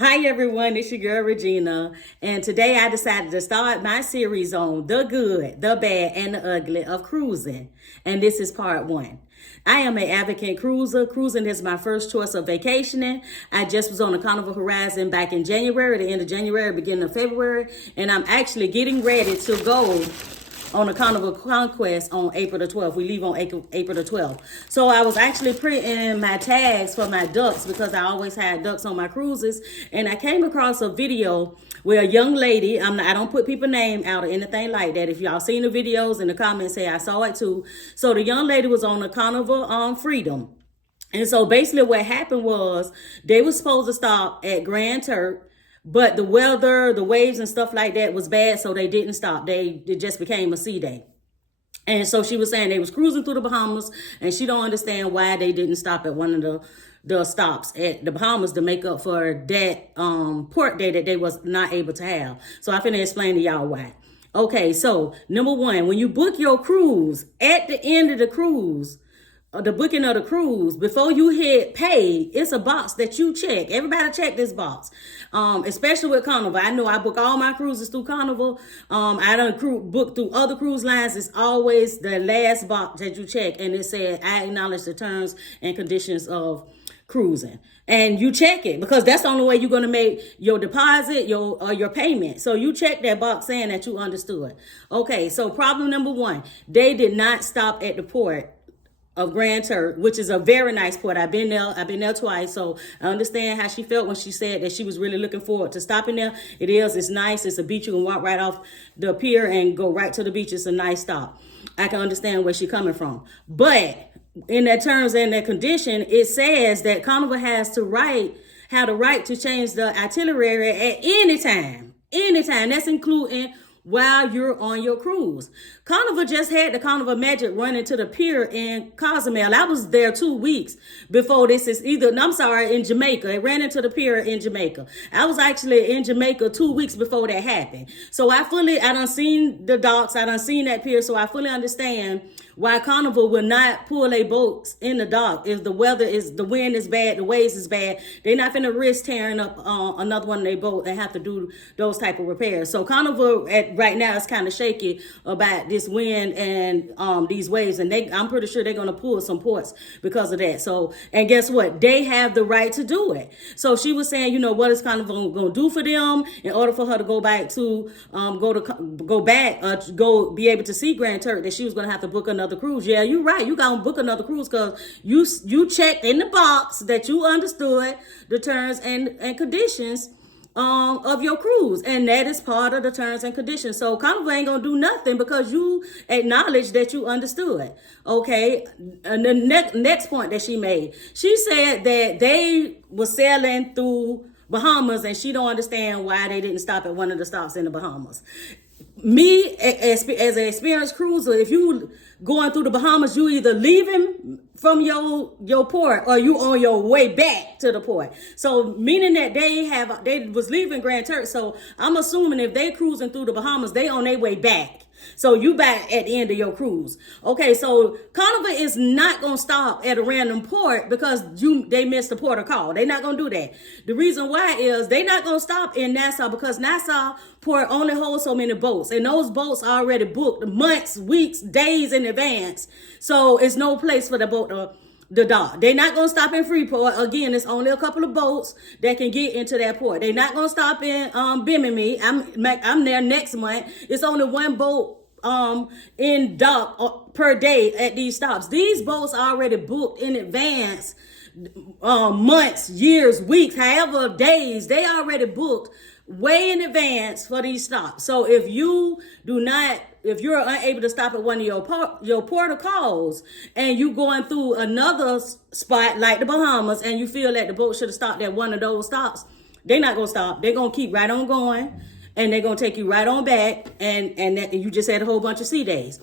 Hi everyone, it's your girl Regina, and today I decided to start my series on the good, the bad, and the ugly of cruising. And this is part one. I am an advocate cruiser. Cruising is my first choice of vacationing. I just was on the Carnival Horizon back in January, the end of January, beginning of February, and I'm actually getting ready to go on a Carnival Conquest on April the 12th. We leave on April the 12th. So I was actually printing my tags for my ducks because I always had ducks on my cruises. And I came across a video where a young lady, I don't put people's name out or anything like that. If y'all seen the videos in the comments, say I saw it too. So the young lady was on the Carnival Freedom. And so basically what happened was they were supposed to stop at Grand Turk, but the weather, the waves and stuff like that was bad, so they didn't stop. It just became a sea day. And so she was saying they was cruising through the Bahamas, and she don't understand why they didn't stop at one of the stops at the Bahamas to make up for that port day that they was not able to have. So I'm finna explain to y'all why. Okay, so number one, when you book your cruise, at the end of the cruise, the booking of the cruise, before you hit pay, it's a box that you check. Everybody check this box, especially with Carnival. I know I book all my cruises through Carnival. I don't book through other cruise lines. It's always the last box that you check, and it said, I acknowledge the terms and conditions of cruising. And you check it because that's the only way you're going to make your deposit, your payment. So you check that box saying that you understood. Okay, so problem number one, they did not stop at the port of Grand Turk, which is a very nice port. I've been there twice, so I understand how she felt when she said that she was really looking forward to stopping there. It's nice. It's a beach. You can walk right off the pier and go right to the beach. It's a nice stop. I can understand where she's coming from. But in that terms and that condition, it says that Carnival have the right to change the itinerary at any time. Anytime. That's including while you're on your cruise. Carnival just had the Carnival Magic run into the pier in Cozumel. I was there 2 weeks before this in Jamaica. It ran into the pier in Jamaica. I was actually in Jamaica 2 weeks before that happened. So I done seen the docks. I done seen that pier. So I fully understand why Carnival will not pull their boats in the dock if the wind is bad, the waves is bad. They're not finna risk tearing up another one of their boat and have to do those type of repairs. So Carnival right now is kind of shaky about this wind and these waves, and I'm pretty sure they're gonna pull some ports because of that. So, and guess what? They have the right to do it. So she was saying, what is Carnival gonna do for them in order for her to go back to go be able to see Grand Turk, that she was gonna have to book another cruise. Yeah, you're right. You gotta book another cruise because you checked in the box that you understood the terms and conditions of your cruise, and that is part of the terms and conditions. So Carnival ain't gonna do nothing because you acknowledge that you understood. Okay, and the next point that she made, she said that they were sailing through Bahamas, and she don't understand why they didn't stop at one of the stops in the Bahamas. Me, as an experienced cruiser, if you going through the Bahamas, you either leaving from your port or you on your way back to the port. So meaning that they was leaving Grand Turk. So I'm assuming if they cruising through the Bahamas, they on their way back. So you back at the end of your cruise. Okay, so Carnival is not gonna stop at a random port because they missed the port of call. They're not gonna do that. The reason why is they're not gonna stop in Nassau because Nassau port only holds so many boats, and those boats are already booked months, weeks, days in advance. So it's no place for the boat the dock. They're not gonna stop in Freeport. Again, it's only a couple of boats that can get into that port. They're not gonna stop in Bimini. I'm there next month. It's only one boat in dock per day at these stops. These boats are already booked in advance, months, years, weeks, however days. They already booked way in advance for these stops. So if you're unable to stop at one of your port of calls and you going through another spot like the Bahamas and you feel that the boat should have stopped at one of those stops, they're not gonna stop. They're gonna keep right on going, and they're gonna take you right on back, and you just had a whole bunch of sea days.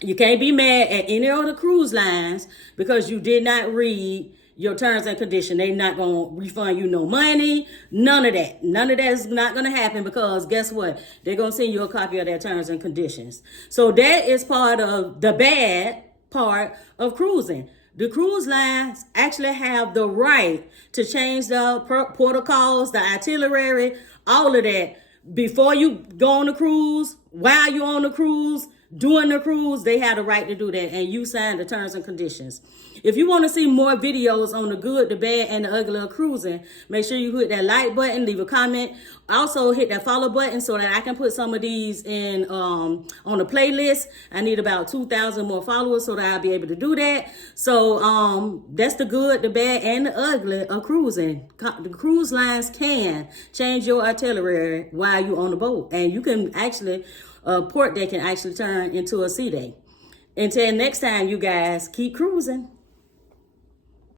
You can't be mad at any of the cruise lines because you did not read your terms and conditions. They're not going to refund you no money. None of that. None of that is not going to happen because guess what? They're going to send you a copy of their terms and conditions. So that is part of the bad part of cruising. The cruise lines actually have the right to change the protocols, the itinerary, all of that. Before you go on the cruise, while you're on the cruise, during the cruise, they have the right to do that, and you sign the terms and conditions. If you want to see more videos on the good, the bad, and the ugly of cruising, make sure you hit that like button, leave a comment. Also hit that follow button so that I can put some of these in on the playlist. I need about 2,000 more followers so that I'll be able to do that. So that's the good, the bad, and the ugly of cruising. The cruise lines can change your itinerary while you're on the boat, and you can actually port day can actually turn into a sea day. Until next time, you guys, keep cruising.